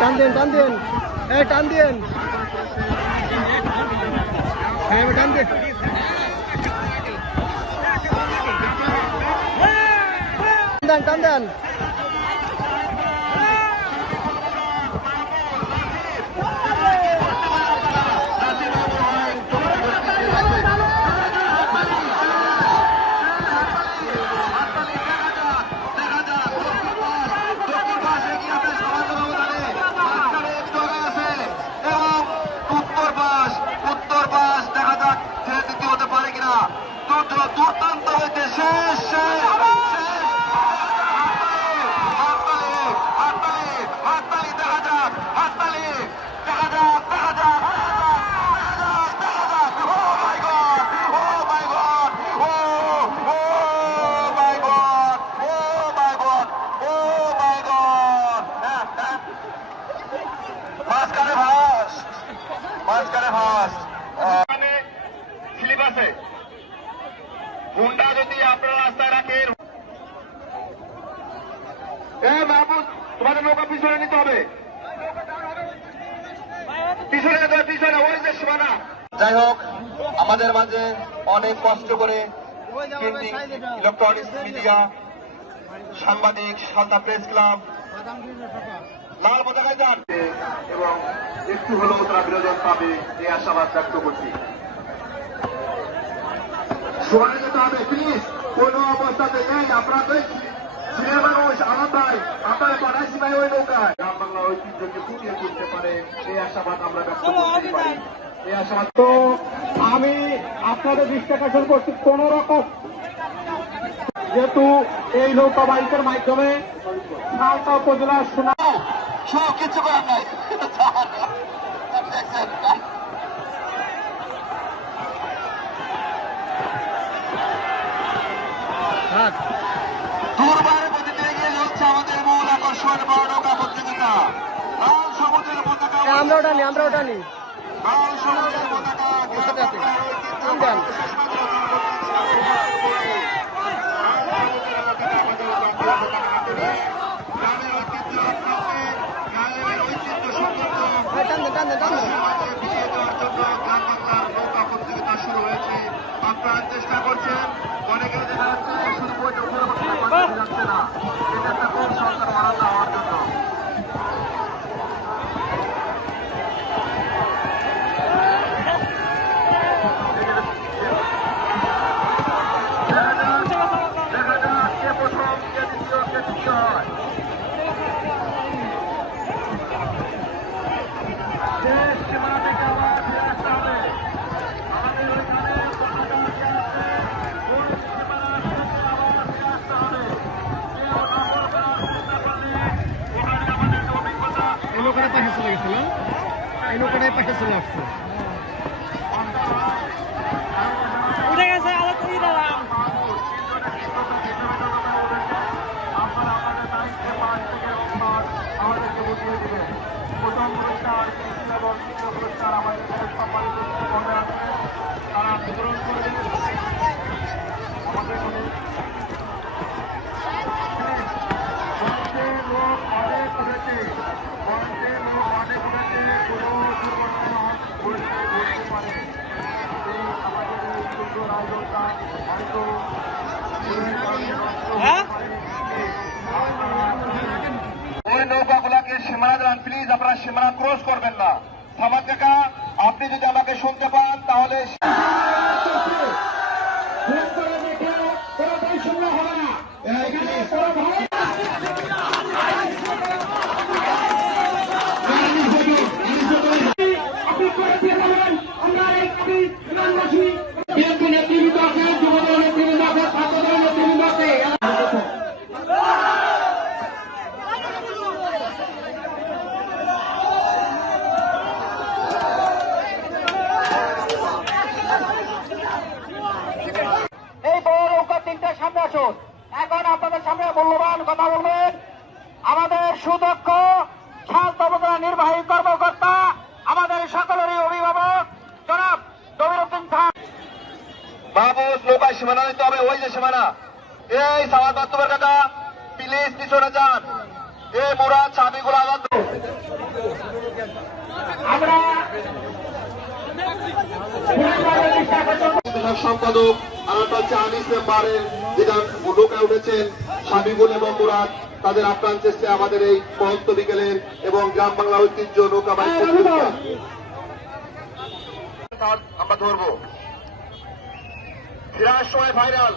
টান দেন টান দেন, টান দেন, টান দেন। টান দেন। দুর্দান্ত হয়েছে শেষ হাততালি দেখা যাক, হাততালি দেখা যাক, দেখা যাক, দেখা যাক। ও মাই গড, ও মাই গড, ও মাই গড, ও মাই গড, ও মাই গড। মাঝখানে ভাস, মাঝখানে ভাস। স্লিপ আছে, হুন্ডা যদি আপনারা রাস্তায় রাখেন। মাহমুদ, তোমাদের নৌকা পিছনে নিতে হবে, পিছনে পিছনে, ওই যে সীমানা। যাই হোক, আমাদের মাঝে অনেক কষ্ট করে ইলেকট্রনিক্স মিডিয়া, সাংবাদিক, সালতা প্রেস ক্লাব, লাল পতাকায় যান এবং একটু হলেও তারা বিনোদন পাবে এই আশাবাদ ব্যক্ত করছি। সরে যেতে হবে প্লিজ, কোন অবস্থাতে নেই। আপনারা ছেলে মানুষ, আমার ভাই, আপনারা পাঠাইছি ভাই ওই নৌকায়। গ্রাম বাংলা ঐতিহ্যকে ফুটিয়ে তুলতে পারে এই আশাবাদ আমরা ব্যক্ত করতে পারি। এই আশাবাদ। তো আমি আপনাদের দৃষ্টি আকর্ষণ করছি, কোন রকম যেহেতু এই নৌকা বাইকের মাধ্যমে সালতা উপজেলা শোনা কিছু করার নাই। দুর্বারের গতিতে এগিয়ে চলছে আমাদের মূল আকর্ষণ বড় নৌকা প্রতিযোগিতা। লাল সবুজের পতাকা, আমরা ওটা নিই, আমরা ওটা নিই। লাল সবুজের পতাকা, শুরু হয়েছে। আপনারা চেষ্টা করছেন, অনেকে দেখা যাচ্ছে শুধু যাচ্ছে না, এটা একটা খুব সরকার বারান্দা হওয়ার জন্য। দেখা যাক কে প্রথম, কে দ্বিতীয়, কে তৃতীয় হয়। শেষ সীমানা থেকে আবার ফিরে আসতে হবে। আমাদের ওইখানে পতাকা আটকে আছে, ওই সীমানা থেকে আবার ফিরে আসতে হবে। কে ওটা করবে না, করতে পারলে ওখানে আমাদের যে অভিজ্ঞতা, এই নৌকাটা পাশে চলে গেছিল, এই নৌকাটাই পাশে চলে আসছে, উঠে গেছে, আবার তুই দাঁড়াম। আমাদেরকে বুঝিয়ে দিবেন। প্রথম পুরস্কার, দ্বিতীয় এবং তৃতীয় পুরস্কার আমাদের সম্মানিত কর্মে আছে, তারা বিতরণ করবে। আমাদের লোক অনেক উঠেছে, লোক অনেক উঠেছে, কোনো দুর্ঘটনা ঘটতে পারে। আমাদের এই সুন্দর আয়োজনটা হয়তো ওই নৌকাগুলাকে সীমানা দেন প্লিজ। আপনারা সীমানা ক্রস করবেন না। সামাদ কাকা, আপনি যদি আমাকে শুনতে পান তাহলে সামনে আসুন। এখন আপনাদের সামনে মূল্যবান কথা বলবেন আমাদের সুদক্ষ সালতা উপজেলা নির্বাহী কর্মকর্তা, আমাদের সকলেরই অভিভাবক জনাব জমিরুদ্দিন খান। মাহবুব, নৌকায় সীমানা নিতে হবে, ওই যে সীমানা। এই সামাদ বাস্তবের কাকা, প্লিজ পিছনে যান, এই মুরাদ চাবিগুলো আদান আমরা সম্পাদক আর একটা হচ্ছে আনিস মেম্বারের যেটা নৌকায় উঠেছেন সাবিগুল এবং মুরাদ তাদের আপ্রাণ চেষ্টায় আমাদের এই মহন্ত বিকেলের এবং গ্রাম বাংলা ঐতিহ্য নৌকা বাইক প্রতিযোগিতা আমরা ধরবো ফেরার সময় ভাইরাল